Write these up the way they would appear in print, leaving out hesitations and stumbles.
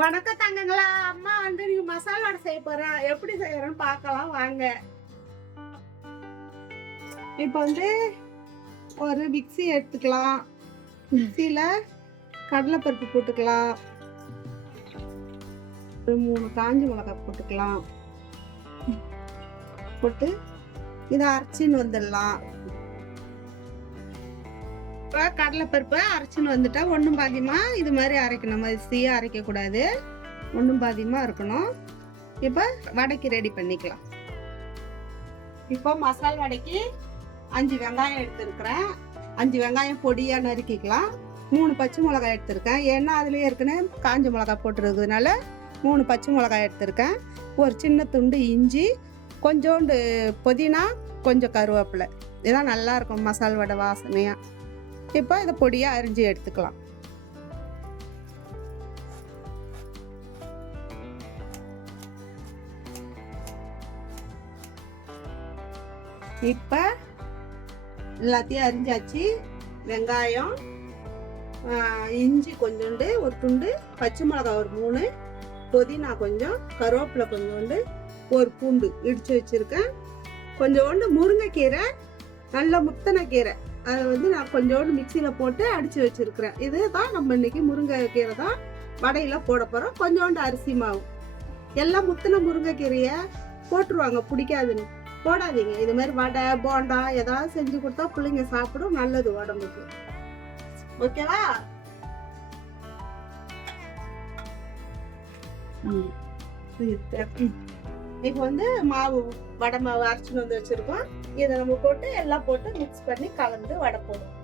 வணக்கம் தங்கங்களா. அம்மா வந்து நீங்க மசாலா வடை செய்ய போறேன். எப்படி செய்யறேன்னு பார்க்கலாம் வாங்க. இப்போ வந்து ஒரு மிக்ஸி எடுத்துக்கலாம். மிக்ஸியில கடலைப்பருப்பு போட்டுக்கலாம். ஒரு 3 காஞ்ச மிளகாய் போட்டுக்கலாம். போட்டு இதை அரைச்சின்னு வந்துடலாம். இப்போ கடலைப்பருப்பை அரைச்சின்னு வந்துட்டா ஒன்றும் பாதியமாக இது மாதிரி அரைக்கணும். மசியாக அரைக்கக்கூடாது, ஒன்றும் பாதியமாக இருக்கணும். இப்போ வடைக்கு ரெடி பண்ணிக்கலாம். இப்போ மசாலா வடைக்கு 5 வெங்காயம் எடுத்துருக்கிறேன். 5 வெங்காயம் பொடியாக நறுக்கிக்கலாம். 3 பச்சை மிளகாய் எடுத்திருக்கேன். ஏன்னா அதுலேயே ஏற்கனவே காஞ்ச மிளகாய் போட்டுருக்கிறதுனால 3 பச்சை மிளகாய் எடுத்திருக்கேன். ஒரு சின்ன துண்டு இஞ்சி, கொஞ்சோண்டு புதினா, கொஞ்சம் கருவேப்பிலை. இதான் நல்லாயிருக்கும் மசாலா வடை வாசனையாக. இப்போ இதை பொடியாக அரிஞ்சு எடுத்துக்கலாம். இப்போ எல்லாத்தையும் அரிஞ்சாச்சு. வெங்காயம், இஞ்சி கொஞ்சோண்டு, ஒரு துண்டு பச்சை மிளகாய் ஒரு 3, புதினா கொஞ்சம், கருவேப்பிலை கொஞ்சோண்டு, ஒரு பூண்டு இடித்து வச்சுருக்கேன். கொஞ்சோண்டு முருங்கைக்கீரை, நல்ல முத்தனை கீரை, அதை வந்து நான் கொஞ்சோண்டு மிக்சியில் போட்டு அடித்து வச்சுருக்கிறேன். இதுதான் நம்ம இன்னைக்கு முருங்கைக்கீரை தான் வடையில் போட போகிறோம். கொஞ்சோண்டு அரிசி மாவு. எல்லாம் முத்தின முருங்கைக்கீரையை போட்டுருவாங்க, பிடிக்காதுன்னு போடாதீங்க. இது மாதிரி வடை போண்டா ஏதாவது செஞ்சு கொடுத்தா பிள்ளைங்க சாப்பிடும், நல்லது உடம்புக்கு. ஓகேவா? இப்போ வந்து மாவு, வடை மாவு அரைச்சின்னு வந்து வச்சிருக்கோம். இதை நம்ம போட்டு எல்லாம் போட்டு மிக்ஸ் பண்ணி கலந்து வடை போடுவோம்.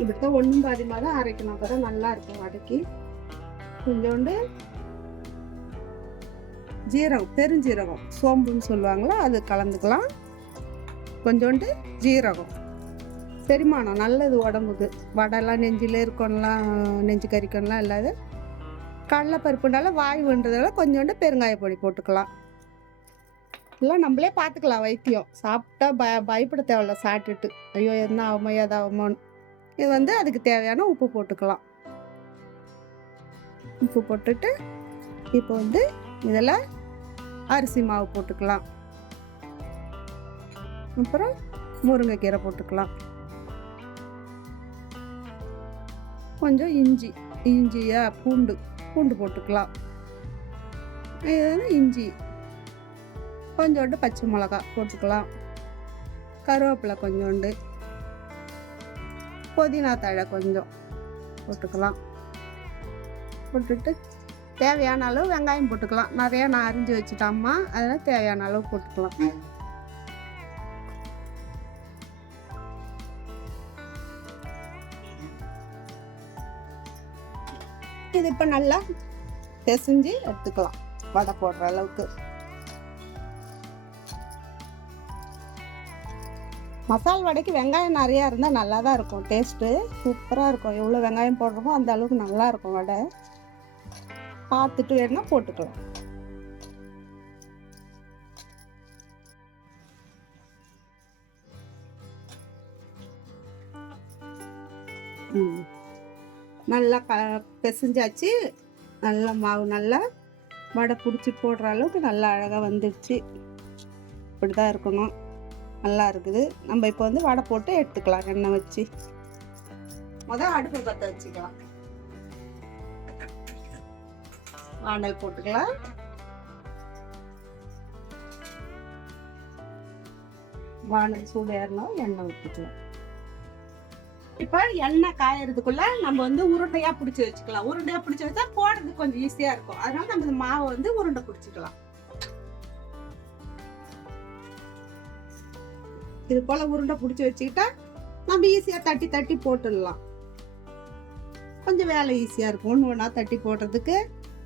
இப்படித்தான் ஒன்றும் பாதியமாக தான் அரைக்கணும், அப்பதான் நல்லா இருக்கும் வடைக்கு. கொஞ்சோண்டு ஜீரகம், பெருஞ்சீரகம், சோம்புன்னு சொல்லுவாங்களா, அது கலந்துக்கலாம். கொஞ்சோண்டு ஜீரகம், செரிமானம் நல்லது உடம்புக்கு. வடைலாம் நெஞ்சிலே இருக்கணும்லாம், நெஞ்சு கறிக்கணும்லாம் இல்லாத. கடலைப்பருப்புனால வாய்வுன்றதால கொஞ்சோண்டு பெருங்காய பொடி போட்டுக்கலாம். இல்லை நம்மளே பார்த்துக்கலாம், வைத்தியம் சாப்பிட்டா பயப்பட தேவையில்ல. சாப்பிட்டுட்டு ஐயோ என்ன ஆகுமோ ஏதாகுமோன்னு. இது வந்து அதுக்கு தேவையான உப்பு போட்டுக்கலாம். உப்பு போட்டுட்டு இப்போ வந்து இதில் அரிசி மாவு போட்டுக்கலாம். அப்புறம் முருங்கைக்கீரை போட்டுக்கலாம். கொஞ்சம் இஞ்சியா பூண்டு போட்டுக்கலாம். இது இஞ்சி, கொஞ்சோண்டு பச்சை மிளகாய் போட்டுக்கலாம். கருவேப்பிலை கொஞ்சோண்டு, புதினா தழை கொஞ்சம் போட்டுக்கலாம். போட்டுட்டு தேவையான அளவு வெங்காயம் போட்டுக்கலாம். நிறைய நான் அரிஞ்சு வச்சுட்டாம்மா, அதனால் தேவையான அளவு போட்டுக்கலாம். இது இப்போ நல்லா பிசைஞ்சு எடுத்துக்கலாம் வடை போடுற அளவுக்கு. மசாலா வடைக்கு வெங்காயம் நிறையா இருந்தால் நல்லா தான் இருக்கும், டேஸ்ட்டு சூப்பராக இருக்கும். எவ்வளோ வெங்காயம் போடுறோமோ அந்த அளவுக்கு நல்லா இருக்கும் வடை. பார்த்துட்டு வேணும்னா போட்டுக்கலாம். நல்லா பிசைஞ்சாச்சு. நல்லா மாவு நல்லா வடை பிடிச்சி போடுற அளவுக்கு நல்லா அழகாக வந்துடுச்சு. இப்படி தான் இருக்கணும், நல்லா இருக்குது. நம்ம இப்போ வந்து வடை போட்டு எடுத்துக்கலாம். எண்ணெய் வச்சு அடுப்பு பற்ற வச்சுக்கலாம். வானல் போட்டுக்கலாம். வானல் சூடு ஏறணும், எண்ணெய் ஊற்றிக்கலாம். இப்போ எண்ணெய் காயறதுக்குள்ள நம்ம வந்து உருண்டையா பிடிச்சி வச்சுக்கலாம். உருண்டையா பிடிச்சி வச்சா போடுறது கொஞ்சம் ஈஸியா இருக்கும். அதனால நம்ம இந்த மாவை வந்து உருண்டை பிடிச்சிக்கலாம். இது போல உருண்டை பிடிச்சி வச்சுக்கிட்டா நம்ம ஈஸியா தட்டி தட்டி போட்டுடலாம். கொஞ்சம் வேலை ஈஸியா இருக்கும். ஒன்று ஒன்றா தட்டி போடுறதுக்கு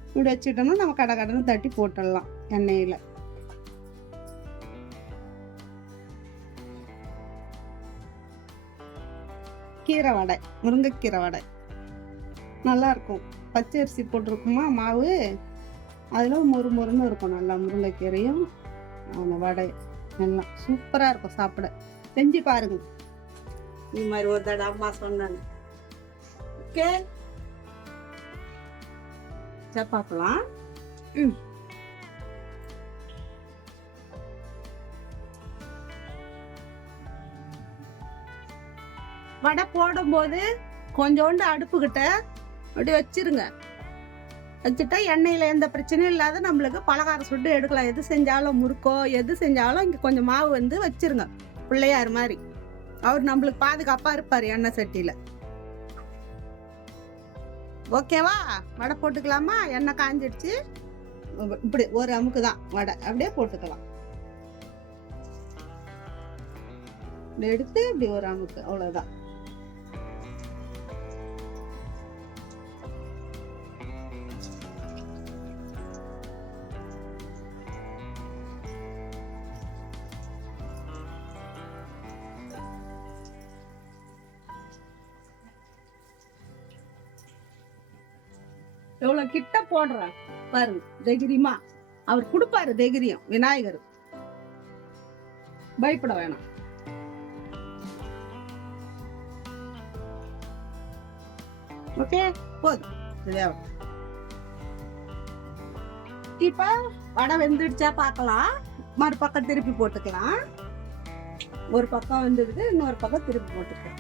இப்படி வச்சுட்டோம்னா நம்ம கடன்னு தட்டி போட்டுடலாம் எண்ணெயில. கீரை வடை, முருங்கைக்கீரை வடை நல்லா இருக்கும். பச்சை அரிசி போட்டிருக்குமா மாவு, அதில் மொறுன்னு இருக்கும். நல்லா முருங்கைக்கீரையும் அந்த வடை எல்லாம் சூப்பராக இருக்கும் சாப்பிட. செஞ்சு பாருங்க. இது மாதிரி ஒரு தடவை அம்மா சொன்னாங்க. ஓகே, பார்க்கலாம். வடை போடும்போது கொஞ்சோண்டு அடுப்புக்கிட்ட அப்படி வச்சிருங்க. வச்சுட்டா எண்ணெயில் எந்த பிரச்சனையும் இல்லாத நம்மளுக்கு பலகாரம் சுட்டு எடுக்கலாம். எது செஞ்சாலும் முறுக்கோ எது செஞ்சாலும் இங்கே கொஞ்சம் மாவு வந்து வச்சிருங்க. பிள்ளையார் மாதிரி அவர் நம்மளுக்கு பாதுகாப்பாக இருப்பார் எண்ணெய் சட்டியில். ஓகேவா? வடை போட்டுக்கலாமா? எண்ணெய் காஞ்சிடுச்சு. இப்படி ஒரு அமுக்கு தான் வடை, அப்படியே போட்டுக்கலாம். எடுத்து இப்படி ஒரு அமுக்கு, அவ்வளோதான். எவ்வளவு கிட்ட போடுறான் பாருங்க, தைரியமா. அவர் கொடுப்பாரு தைரியம், விநாயகர். பயப்பட வேணாம். ஓகே, போதும். இப்ப வடை வெந்துடுச்சா பார்க்கலாம். மறுபக்கம் திருப்பி போட்டுக்கலாம். ஒரு பக்கம் வெந்துடுது, இன்னொரு பக்கம் திருப்பி போட்டுக்கலாம்.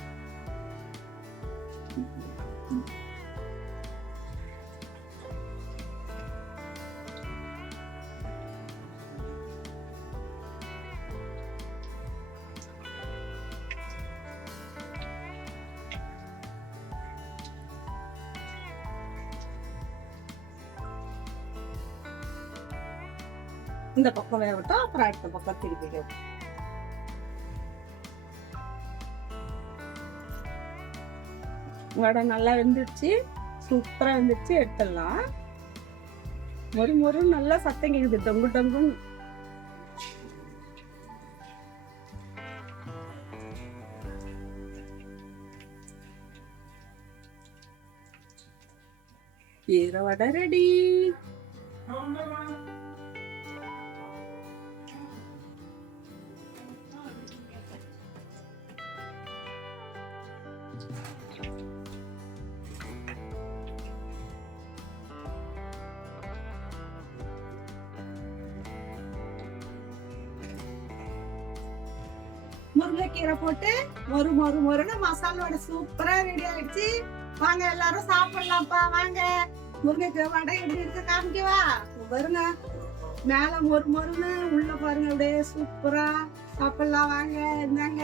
இந்த பக்கம் வேகட்டும், அப்புறம் அடுத்த பக்கம் திருப்பி. வடை நல்லா வெந்துடுச்சு, சூப்பரா வெந்துடுச்சு. எடுத்துடலாம். மொறு மொறு நல்லா சத்தம் கேக்குது, டொங்கு டொங்குன்னு. கீரை வடை ரெடி. முருங்கைக்கீரை போட்டு மொறு மொறு மொறுன்னு மசாலா வடை சூப்பரா ரெடி ஆயிடுச்சு. வாங்க எல்லாரும் சாப்பிடலாம்ப்பா, வாங்க. முருங்கைக்கீரை வடை எப்படி இருக்கு காமிக்கவா? பாருங்க, மேல மொறு மொறுன்னு, உள்ள பாருங்க அப்படியே சூப்பரா சாப்பிடலாம். வாங்க, இருந்தாங்க.